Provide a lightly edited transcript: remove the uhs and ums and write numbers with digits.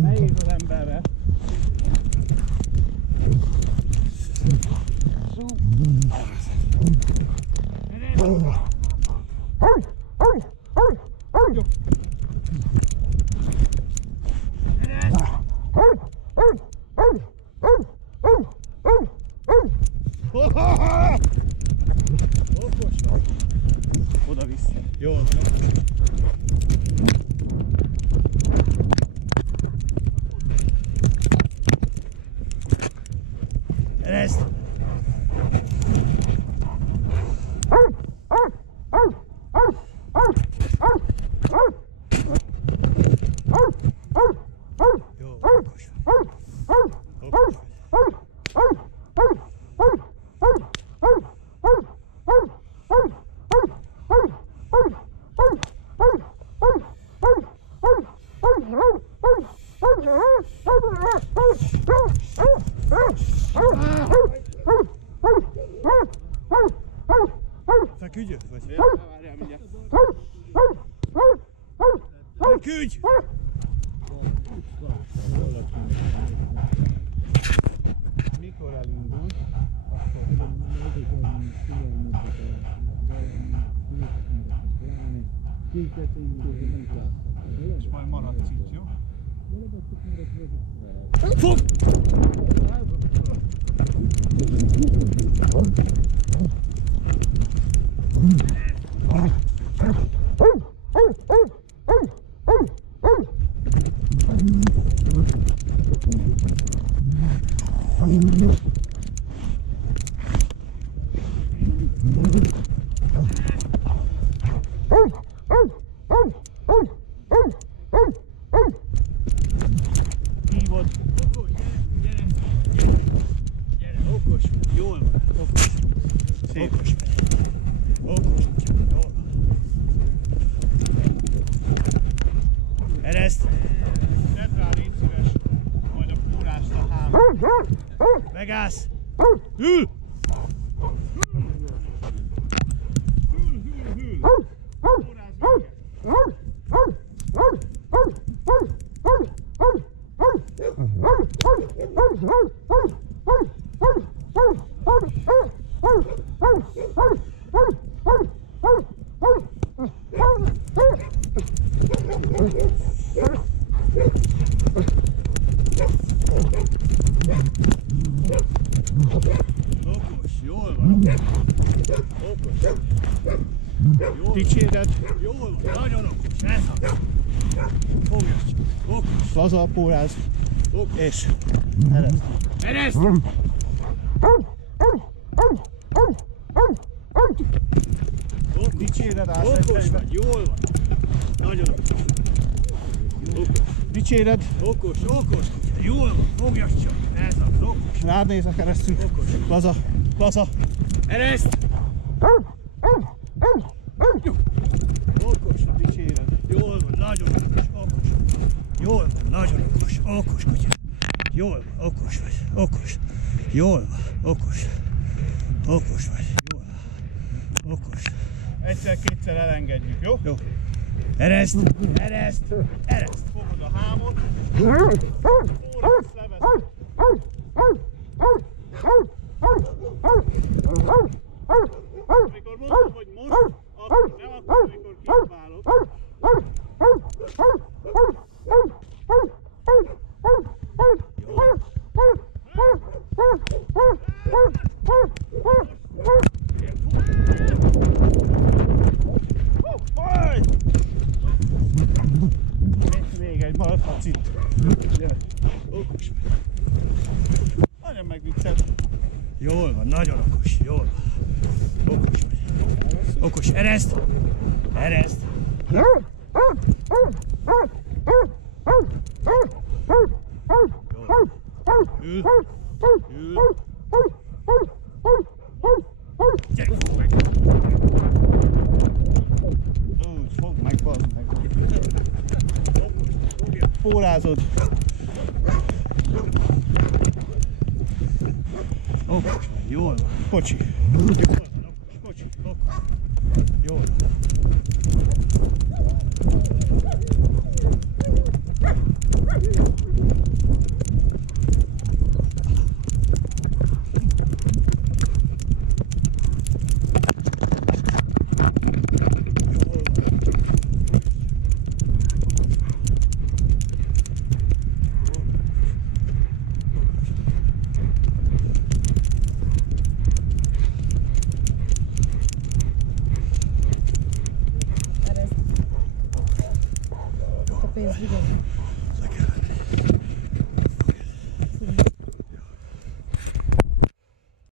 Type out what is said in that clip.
Nehéz az emberre. Oda vissza. Jó. Ezt. Jó, okos. Feküdj, vagy? Várjál mindjárt. Feküdj! Mikor elindul, és majd maradsz itt, jó? Fog! Hívod. Okos, gyere, okos, jól van, okos. Szép. Okos vagy. Okos, jól van. Ereszt. Tedd rá, légy szíves, majd a fúrást a hámot. Megállsz. Hűl! Okos, jól van. Okos. Dicséred. Jól van, nagyon okos. Ez az. Fogja csak. Okos. Laza, póráz. És ereszt. Ereszt! Dicséred rá. Okos vagy, jól van. Nagyon okos. Dicséred. Okos, okos. Jól van, fogjas csak. Ez az, okos. Rád nézek keresztül. Okos. Laza, laza. Ereszt! Okos, dicséred. Jól van, nagyon okos, okos. Jól van, nagyon okos, okos kutya. Jól van, okos vagy, okos. Jól van, okos. Okos vagy, jól van, okos. Egyszer-kétszer elengedjük, jó? Jó. Ereszt, ereszt, ereszt. Fogod a hámot. Fórasz, leveszed. Amikor mondom, hogy most, akkor nem akkor, amikor kiabálok. Még egy maradhatsz itt. Gyere. Okos vagy. Nagyon megvicced. Jól van, nagyon okos, jól van. Okos vagy. Okos, ereszt! Ereszt! Jól. Ül. Ül. Gyere, fogd meg! Úgy, fogd meg, bazd meg! Okos, fogja! Pórázod! Okos, jól van, kocsi! Jól van, okos, kocsi, okos! Jól van! pénzt, vigyázz.